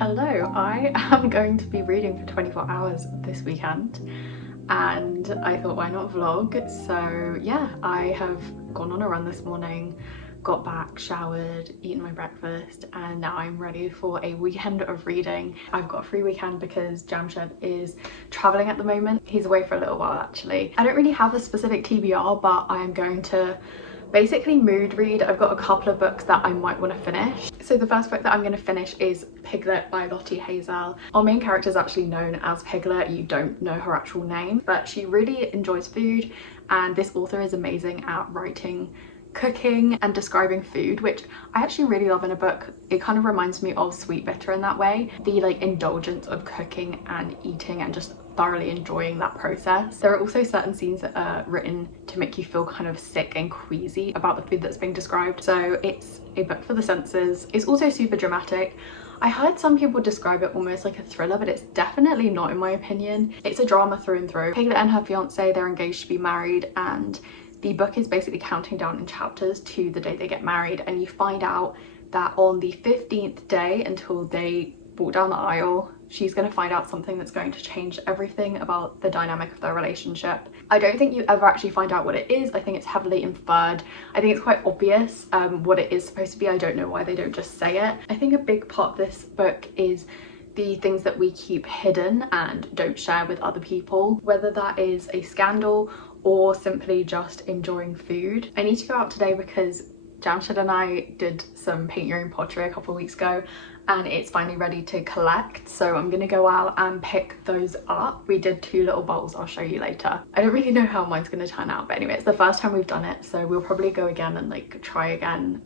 Hello, I am going to be reading for 24 hours this weekend and I thought why not vlog. So yeah, I have gone on a run this morning, got back, showered, eaten my breakfast, and now I'm ready for a weekend of reading. I've got a free weekend because Jamshed is traveling at the moment. He's away for a little while actually. I don't really have a specific TBR, but I am going to basically mood read. I've got a couple of books that I might want to finish. So the first book that I'm going to finish is Piglet by Lottie Hazel. Our main character is actually known as Piglet. You don't know her actual name, but she really enjoys food, and this author is amazing at writing cooking and describing food, which I actually really love in a book. It kind of reminds me of Sweet Bitter in that way, the like indulgence of cooking and eating and just thoroughly enjoying that process. There are also certain scenes that are written to make you feel kind of sick and queasy about the food that's being described, so it's a book for the senses. It's also super dramatic. I heard some people describe it almost like a thriller, but it's definitely not in my opinion. It's a drama through and through. Piglet and her fiance, they're engaged to be married, and the book is basically counting down in chapters to the day they get married, and you find out that on the 15th day until they walk down the aisle, she's going to find out something that's going to change everything about the dynamic of their relationship. I don't think you ever actually find out what it is. I think it's heavily inferred. I think it's quite obvious what it is supposed to be. I don't know why they don't just say it. I think a big part of this book is the things that we keep hidden and don't share with other people, whether that is a scandal or simply just enjoying food. I need to go out today because Jamshed and I did some paint your own pottery a couple of weeks ago, and it's finally ready to collect, so I'm gonna go out and pick those up. We did 2 little bowls, I'll show you later. I don't really know how mine's gonna turn out, but anyway, it's the first time we've done it, so we'll probably go again and like try again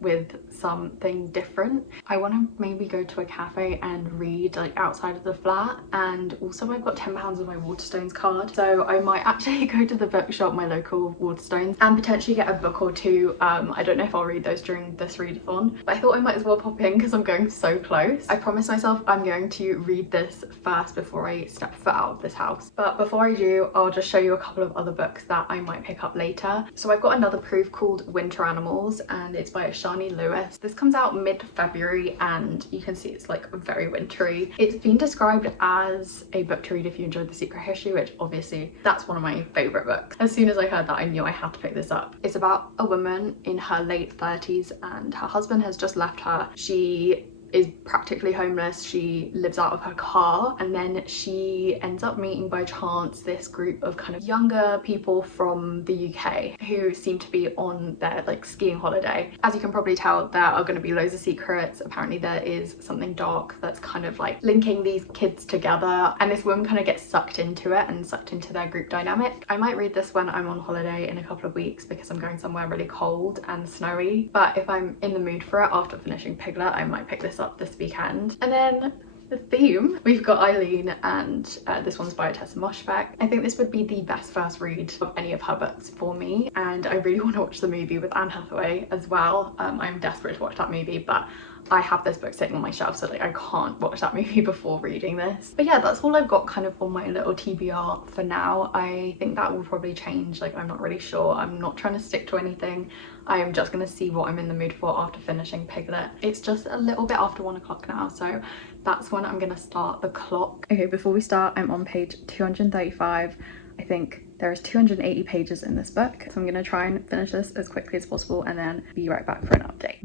with something different. I want to maybe go to a cafe and read like outside of the flat, and also I've got £10 of my Waterstones card, so I might actually go to the bookshop, my local Waterstones, and potentially get a book or two. I don't know if I'll read those during this readathon, but I thought I might as well pop in because I'm going so close. I promised myself I'm going to read this first before I step foot out of this house, but before I do, I'll just show you a couple of other books that I might pick up later. So I've got another proof called Winter Animals, and it's by Shani Lewis. This comes out mid-February, and you can see it's like very wintry. It's been described as a book to read if you enjoyed The Secret History, which obviously that's one of my favorite books. As soon as I heard that, I knew I had to pick this up. It's about a woman in her late 30s and her husband has just left her. She is practically homeless. She lives out of her car, and then she ends up meeting by chance this group of kind of younger people from the UK who seem to be on their like skiing holiday. As you can probably tell, there are going to be loads of secrets. Apparently there is something dark that's kind of like linking these kids together, and this woman kind of gets sucked into it and sucked into their group dynamic. I might read this when I'm on holiday in a couple of weeks because I'm going somewhere really cold and snowy, but if I'm in the mood for it after finishing Piglet, I might pick this up this weekend. And then the theme, we've got Eileen, and this one's by Tessa Moshfegh. I think this would be the best first read of any of her books for me, and I really want to watch the movie with Anne Hathaway as well. I'm desperate to watch that movie, but I have this book sitting on my shelf, so like I can't watch that movie before reading this. But yeah, that's all I've got kind of on my little TBR for now. I think that will probably change, like I'm not really sure. I'm not trying to stick to anything. I am just going to see what I'm in the mood for after finishing Piglet. It's just a little bit after 1 o'clock now, so that's when I'm going to start the clock. Okay, before we start, I'm on page 235. I think there's 280 pages in this book, so I'm going to try and finish this as quickly as possible and then be right back for an update.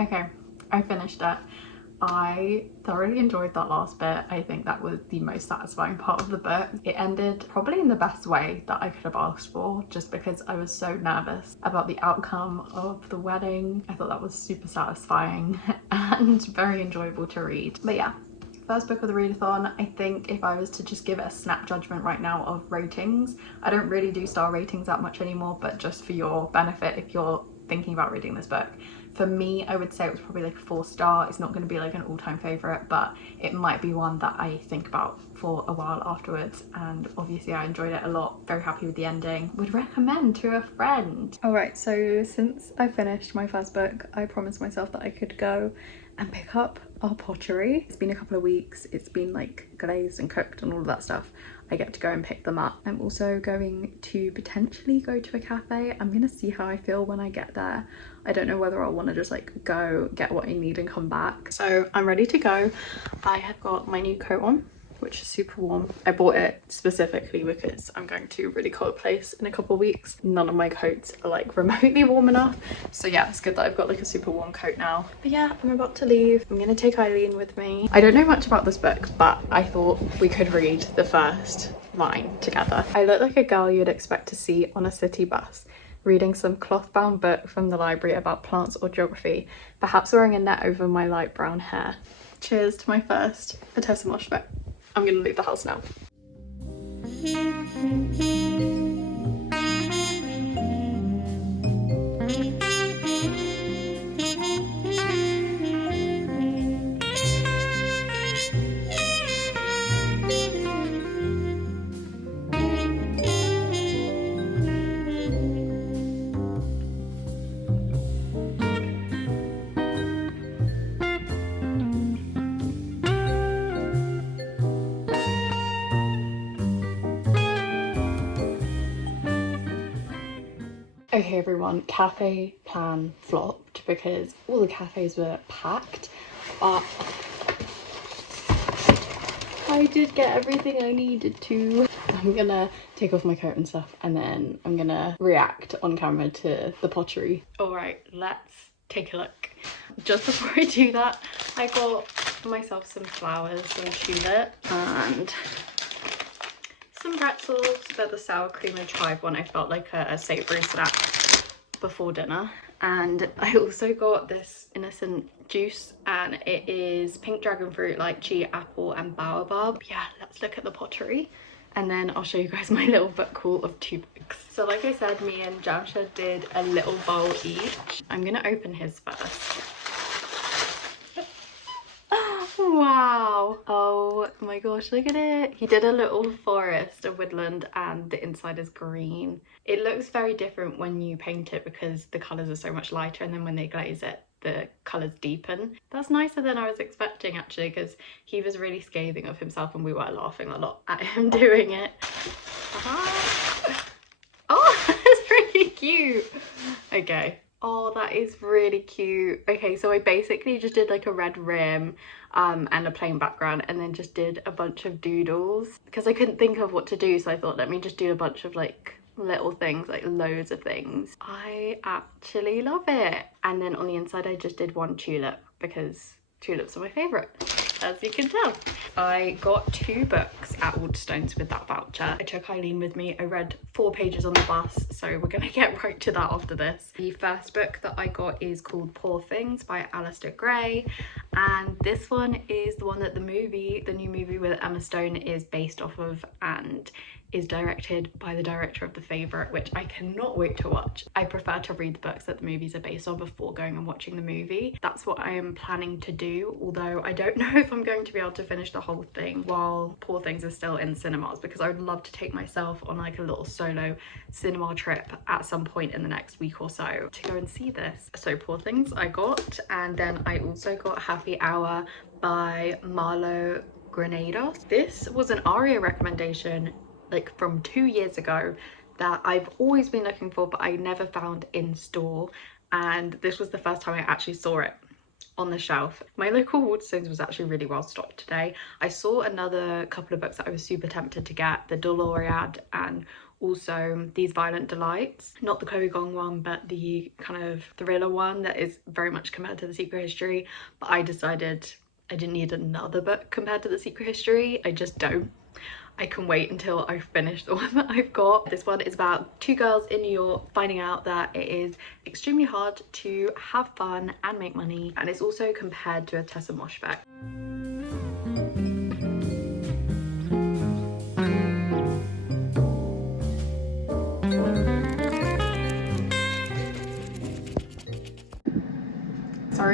Okay, I finished it. I thoroughly enjoyed that last bit. I think that was the most satisfying part of the book. It ended probably in the best way that I could have asked for, just because I was so nervous about the outcome of the wedding. I thought that was super satisfying and very enjoyable to read. But yeah, first book of the readathon. I think if I was to just give it a snap judgment right now of ratings, I don't really do star ratings that much anymore, but just for your benefit, if you're thinking about reading this book. For me, I would say it was probably like a 4-star. It's not going to be like an all-time favorite, but it might be one that I think about for a while afterwards. And obviously I enjoyed it a lot. Very happy with the ending. Would recommend to a friend. All right, so since I finished my first book, I promised myself that I could go and pick up our pottery. It's been a couple of weeks. It's been like glazed and cooked and all of that stuff. I get to go and pick them up. I'm also going to potentially go to a cafe. I'm gonna see how I feel when I get there. I don't know whether I'll want to just like go get what I need and come back. So I'm ready to go. I have got my new coat on, which is super warm. I bought it specifically because I'm going to a really cold place in a couple of weeks. None of my coats are like remotely warm enough. So yeah, it's good that I've got like a super warm coat now. But yeah, I'm about to leave. I'm gonna take Eileen with me. I don't know much about this book, but I thought we could read the first line together. I look like a girl you'd expect to see on a city bus, reading some cloth-bound book from the library about plants or geography, perhaps wearing a net over my light brown hair. Cheers to my first Tessa Mosh book. I'm gonna leave the house now. Okay everyone, cafe plan flopped because all the cafes were packed, but I did get everything I needed to. I'm gonna take off my coat and stuff and then I'm gonna react on camera to the pottery. All right, let's take a look. Just before I do that, I got myself some flowers, some tulip and some pretzels. They're the sour cream and chive one. I felt like a savoury snack before dinner. And I also got this innocent juice and it is pink dragon fruit, lychee, apple and baobab. Yeah, let's look at the pottery and then I'll show you guys my little book haul of 2 books. So like I said, me and Jamshed did a little bowl each. I'm gonna open his first. Wow, oh my gosh, look at it. He did a little forest, a woodland, and the inside is green. It looks very different when you paint it because the colours are so much lighter, and then when they glaze it the colours deepen. That's nicer than I was expecting actually, because he was really scathing of himself and we were laughing a lot at him doing it. Oh, that's really cute. Okay. Oh, that is really cute. Okay, so I basically just did like a red rim and a plain background and then just did a bunch of doodles because I couldn't think of what to do, so I thought let me just do a bunch of like little things, like loads of things. I actually love it. And then on the inside I just did one tulip because tulips are my favourite, as you can tell. I got 2 books at Waterstones with that voucher. I took Eileen with me. I read 4 pages on the bus, so we're gonna get right to that after this. The first book that I got is called Poor Things by Alistair Gray, and this one is the one that the new movie with Emma Stone is based off of and is directed by the director of The Favourite, which I cannot wait to watch. I prefer to read the books that the movies are based on before going and watching the movie. That's what I am planning to do, although I don't know if I'm going to be able to finish the whole thing while Poor Things is still in cinemas, because I would love to take myself on like a little solo cinema trip at some point in the next week or so to go and see this. So Poor Things I got, and then I also got Happy Hour by Marlo Granados. This was an Aria recommendation like from 2 years ago that I've always been looking for but I never found in store, and this was the first time I actually saw it on the shelf. My local Waterstones was actually really well stocked today. I saw another couple of books that I was super tempted to get, the Doloriad and also These Violent Delights, not the Chloe Gong one but the kind of thriller one that is very much compared to The Secret History, but I decided I didn't need another book compared to The Secret History. I just don't. I can wait until I finish the one that I've got. This one is about 2 girls in New York finding out that it is extremely hard to have fun and make money, and it's also compared to a Tessa Mosh book.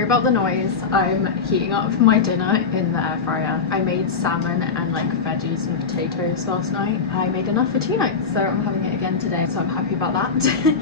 about the noise. I'm heating up my dinner in the air fryer. I made salmon and like veggies and potatoes last night. I made enough for 2 nights, so I'm having it again today, so I'm happy about that.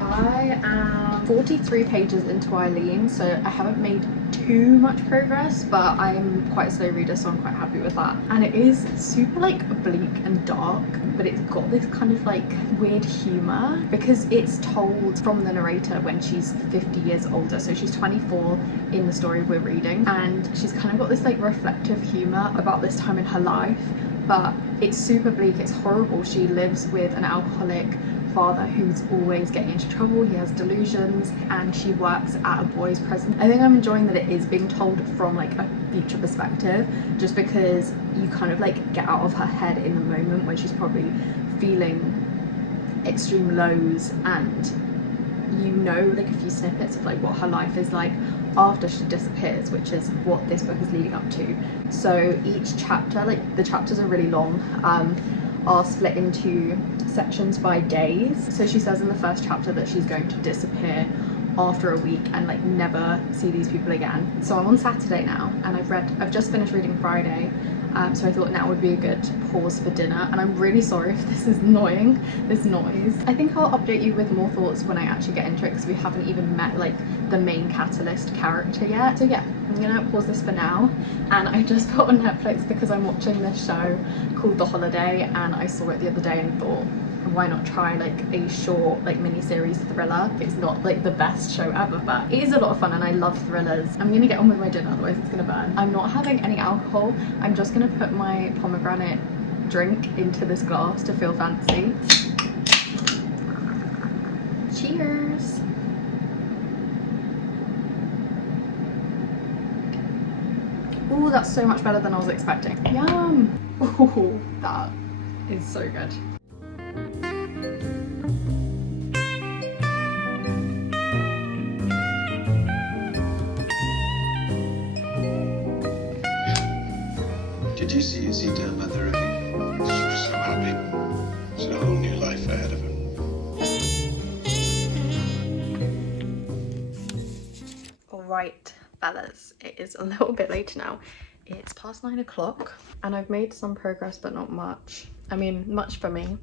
I am 43 pages into Eileen, so I haven't made too much progress, but I'm quite a slow reader, so I'm quite happy with that. And it is super like bleak and dark, but it's got this kind of like weird humor because it's told from the narrator when she's 50 years older, so she's 24 in the story we're reading, and she's kind of got this like reflective humor about this time in her life, but it's super bleak, it's horrible. She lives with an alcoholic father who's always getting into trouble, he has delusions, and she works at a boys' prison. I think I'm enjoying that it is being told from like a future perspective, just because you kind of like get out of her head in the moment when she's probably feeling extreme lows, and you know like a few snippets of like what her life is like after she disappears, which is what this book is leading up to. So each chapter, like the chapters are really long, are split into sections by days. So she says in the first chapter that she's going to disappear after a week and like never see these people again. So I'm on Saturday now, and I've just finished reading Friday, so I thought now would be a good pause for dinner. And I'm really sorry if this is annoying, this noise. I think I'll update you with more thoughts when I actually get into it, because we haven't even met like the main catalyst character yet. So yeah, I'm gonna pause this for now. And I just put on Netflix because I'm watching this show called The Holiday, and I saw it the other day and thought, why not try like a short like mini-series thriller. It's not like the best show ever, but it is a lot of fun and I love thrillers. I'm gonna get on with my dinner, otherwise it's gonna burn. I'm not having any alcohol. I'm just gonna put my pomegranate drink into this glass to feel fancy. Cheers. Oh, that's so much better than I was expecting. Yum. Oh, that is so good. Did you see Izzy down by the river? She was so happy. She's got a whole new life ahead of her. Alright, fellas, it is a little bit later now. It's past 9 o'clock and I've made some progress, but not much. I mean, much for me,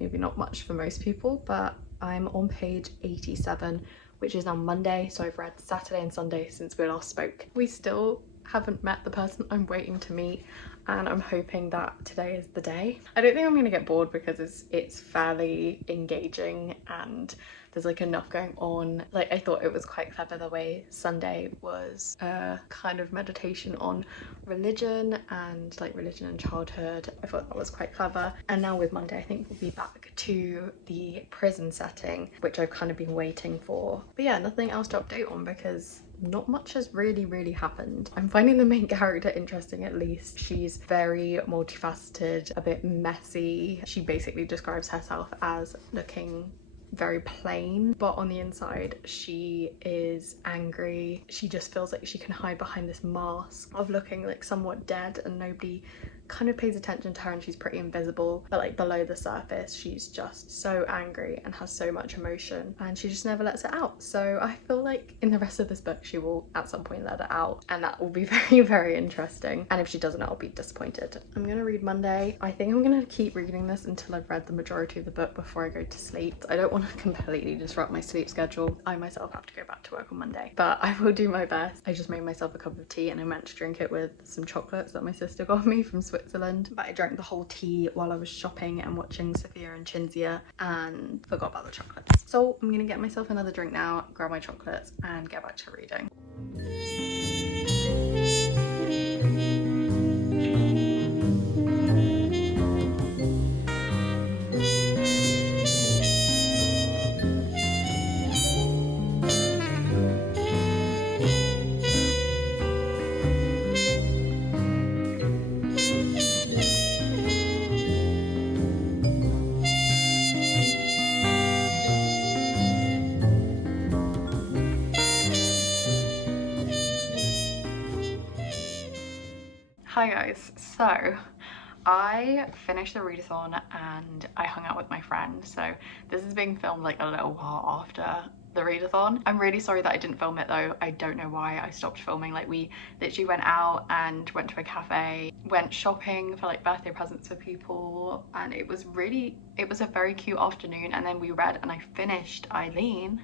maybe not much for most people, but I'm on page 87, which is now Monday, so I've read Saturday and Sunday since we last spoke. We still haven't met the person I'm waiting to meet, and I'm hoping that today is the day. I don't think I'm gonna get bored because it's fairly engaging and there's like enough going on. Like, I thought it was quite clever the way Sunday was a kind of meditation on religion and like religion and childhood. I thought that was quite clever. And now with Monday, I think we'll be back to the prison setting, which I've kind of been waiting for. But yeah, nothing else to update on because not much has really happened. I'm finding the main character interesting, at least. She's very multifaceted, a bit messy. She basically describes herself as looking very plain, but on the inside she is angry. She just feels like she can hide behind this mask of looking like somewhat dead, and nobody kind of pays attention to her, and she's pretty invisible. But like below the surface, she's just so angry and has so much emotion, and she just never lets it out. So I feel like in the rest of this book she will at some point let it out, and that will be very interesting. And if she doesn't, I'll be disappointed. I'm gonna read Monday. I think I'm gonna keep reading this until I've read the majority of the book before I go to sleep. I don't want to completely disrupt my sleep schedule. I myself have to go back to work on Monday, but I will do my best. I just made myself a cup of tea and I meant to drink it with some chocolates that my sister got me from Switzerland, but I drank the whole tea while I was shopping and watching Sophia and Chinzia and forgot about the chocolates. So I'm gonna get myself another drink now, grab my chocolates and get back to reading. Hi guys, so I finished the readathon and I hung out with my friend. So this is being filmed like a little while after the readathon. I'm really sorry that I didn't film it though. I don't know why I stopped filming. Like, we literally went out and went to a cafe, went shopping for like birthday presents for people, and it was a very cute afternoon. And then we read, and I finished Eileen.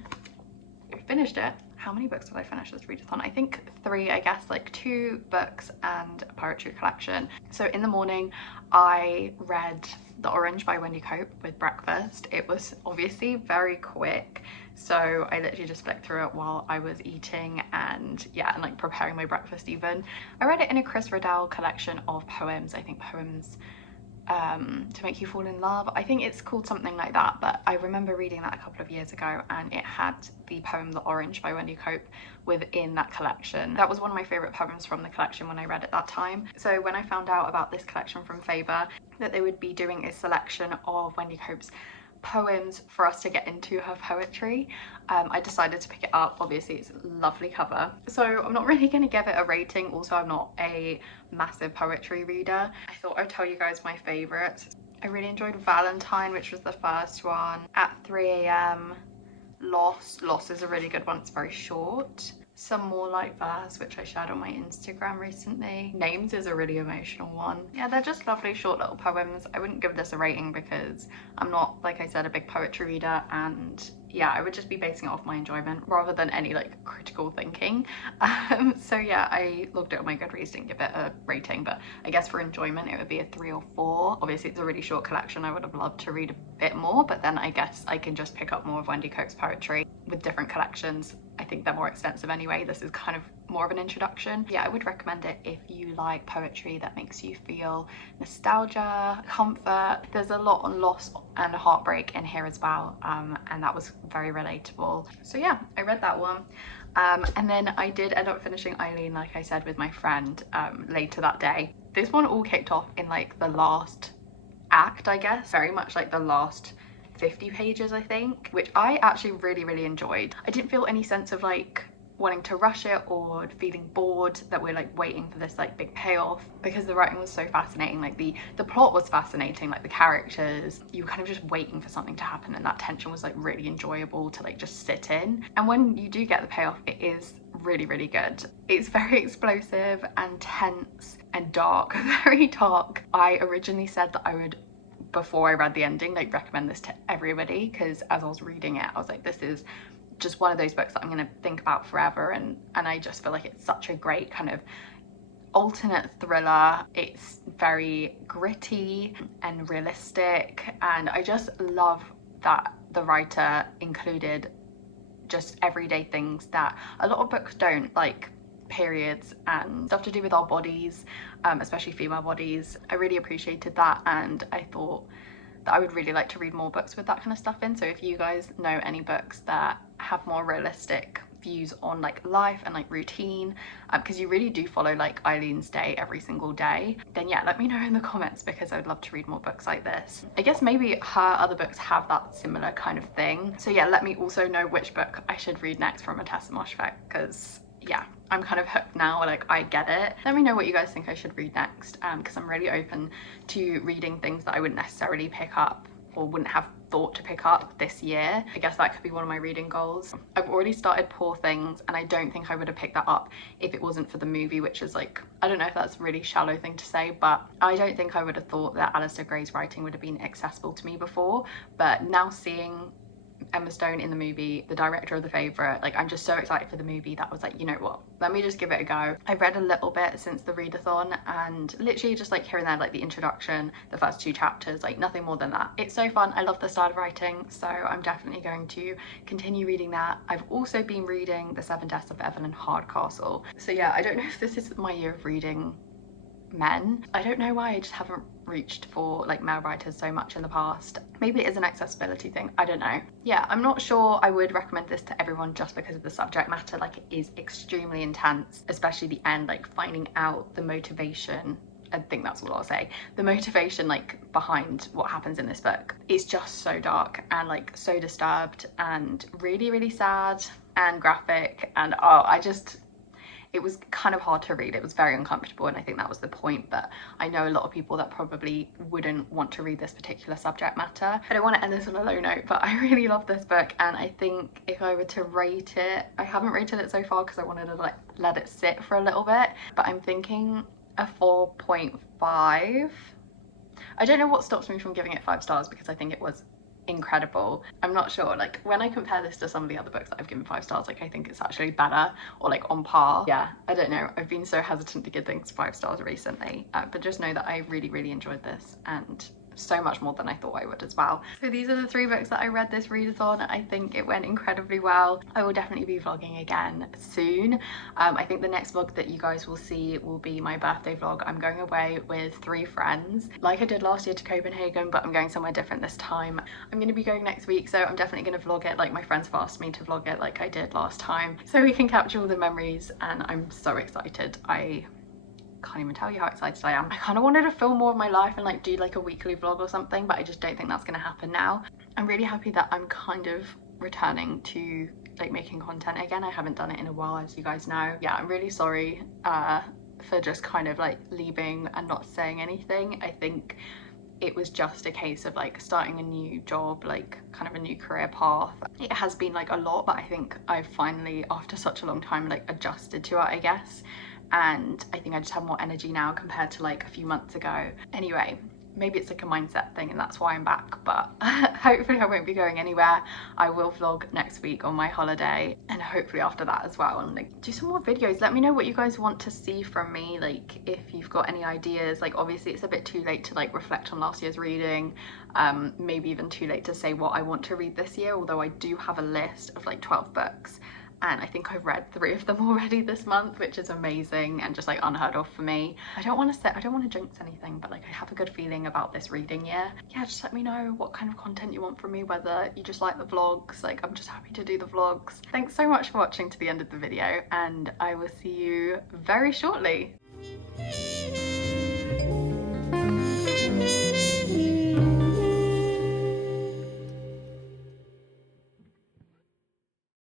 I finished it. How many books did I finish this readathon? I think 3, I guess, like 2 books and a poetry collection. So in the morning I read The Orange by Wendy Cope with breakfast. It was obviously very quick, so I literally just flicked through it while I was eating and yeah, and like preparing my breakfast even. I read it in a Chris Riddell collection of poems. I think poems to make you fall in love. I think it's called something like that, but I remember reading that a couple of years ago and it had the poem The Orange by Wendy Cope within that collection. That was one of my favourite poems from the collection when I read it that time. So when I found out about this collection from Faber, that they would be doing a selection of Wendy Cope's poems for us to get into her poetry, I decided to pick it up. Obviously it's a lovely cover, so I'm not really going to give it a rating. Also, I'm not a massive poetry reader. I thought I'd tell you guys my favourites. I really enjoyed Valentine, which was the first one. At 3 AM, Lost is a really good one. It's very short. Some More Light Verse, which I shared on my Instagram recently. Names is a really emotional one. Yeah, they're just lovely short little poems. I wouldn't give this a rating because I'm not, like I said, a big poetry reader, and yeah, I would just be basing it off my enjoyment rather than any like critical thinking. So yeah, I looked at my Goodreads, didn't give it a rating, but I guess for enjoyment it would be a 3 or 4. Obviously it's a really short collection. I would have loved to read a bit more, but then I guess I can just pick up more of Wendy Cope's poetry with different collections. I think they're more extensive anyway. This is kind of more of an introduction. Yeah, I would recommend it if you like poetry that makes you feel nostalgia, comfort. There's a lot on loss and heartbreak in here as well, and that was very relatable. So yeah, I read that one. And then I did end up finishing Eileen, like I said, with my friend later that day. This one all kicked off in like the last act, I guess, very much like the last 50 pages, I think, which I actually really enjoyed. I didn't feel any sense of like wanting to rush it or feeling bored that we're like waiting for this like big payoff, because the writing was so fascinating. Like the plot was fascinating, like the characters, you were kind of just waiting for something to happen, and that tension was like really enjoyable to like just sit in. And when you do get the payoff, it is really good. It's very explosive and tense and dark, very dark. I originally said that I would, before I read the ending, like recommend this to everybody, because as I was reading it I was like, this is just one of those books that I'm going to think about forever, and I just feel like it's such a great kind of alternate thriller. It's very gritty and realistic, and I just love that the writer included just everyday things that a lot of books don't, like periods and stuff to do with our bodies, especially female bodies. I really appreciated that, and I thought that I would really like to read more books with that kind of stuff in. So if you guys know any books that have more realistic views on like life and like routine, because you really do follow like Eileen's day every single day, then yeah, let me know in the comments, because I would love to read more books like this. I guess maybe her other books have that similar kind of thing. So yeah, let me also know which book I should read next from Tessa Moshfegh, because yeah, I'm kind of hooked now, like I get it. Let me know what you guys think I should read next, because I'm really open to reading things that I wouldn't necessarily pick up or wouldn't have thought to pick up this year. I guess that could be one of my reading goals. I've already started Poor Things, and I don't think I would have picked that up if it wasn't for the movie, which is like, I don't know if that's a really shallow thing to say, but I don't think I would have thought that Alistair Gray's writing would have been accessible to me before. But now seeing Emma Stone in the movie, the director of The Favourite, like I'm just so excited for the movie that I was like, you know what, let me just give it a go. I've read a little bit since the readathon, and literally just like here and there, like the introduction, the first 2 chapters, like nothing more than that. It's so fun. I love the style of writing, so I'm definitely going to continue reading that. I've also been reading The 7 Deaths of Evelyn Hardcastle. So yeah, I don't know if this is my year of reading men. I don't know why I just haven't reached for like male writers so much in the past. Maybe it is an accessibility thing, I don't know. Yeah, I'm not sure I would recommend this to everyone just because of the subject matter. Like it is extremely intense, especially the end, like finding out the motivation. I think that's all I'll say. The motivation like behind what happens in this book is just so dark and like so disturbed and really sad and graphic, and oh, it was kind of hard to read. It was very uncomfortable, and I think that was the point. But I know a lot of people that probably wouldn't want to read this particular subject matter. I don't want to end this on a low note, but I really love this book, and I think if I were to rate it, I haven't rated it so far because I wanted to like let it sit for a little bit, but I'm thinking a 4.5. I don't know what stops me from giving it 5 stars, because I think it was incredible. I'm not sure, like when I compare this to some of the other books that I've given 5 stars, like I think it's actually better or like on par. Yeah, I don't know, I've been so hesitant to give things 5 stars recently, but just know that I really enjoyed this, and so much more than I thought I would as well. So these are the 3 books that I read this readathon. I think it went incredibly well. I will definitely be vlogging again soon. I think the next vlog that you guys will see will be my birthday vlog. I'm going away with 3 friends like I did last year to Copenhagen, but I'm going somewhere different this time. I'm going to be going next week, so I'm definitely going to vlog it like my friends have asked me to vlog it like I did last time, so we can capture all the memories, and I'm so excited. I can't even tell you how excited I am. I kind of wanted to film more of my life and like do like a weekly vlog or something, but I just don't think that's going to happen now. I'm really happy that I'm kind of returning to like making content again. I haven't done it in a while, as you guys know. Yeah, I'm really sorry for just kind of like leaving and not saying anything. I think it was just a case of like starting a new job, like kind of a new career path. It has been like a lot, but I think I've finally, after such a long time, like adjusted to it, I guess. And I think I just have more energy now compared to like a few months ago. Anyway, maybe it's like a mindset thing and that's why I'm back, but hopefully I won't be going anywhere. I will vlog next week on my holiday, and hopefully after that as well, and like do some more videos. Let me know what you guys want to see from me, like if you've got any ideas. Like obviously it's a bit too late to like reflect on last year's reading, maybe even too late to say what I want to read this year, although I do have a list of like 12 books. And I think I've read 3 of them already this month, which is amazing and just like unheard of for me. I don't want to jinx anything, but like I have a good feeling about this reading year. Yeah, just let me know what kind of content you want from me, whether you just like the vlogs. Like I'm just happy to do the vlogs. Thanks so much for watching to the end of the video, and I will see you very shortly.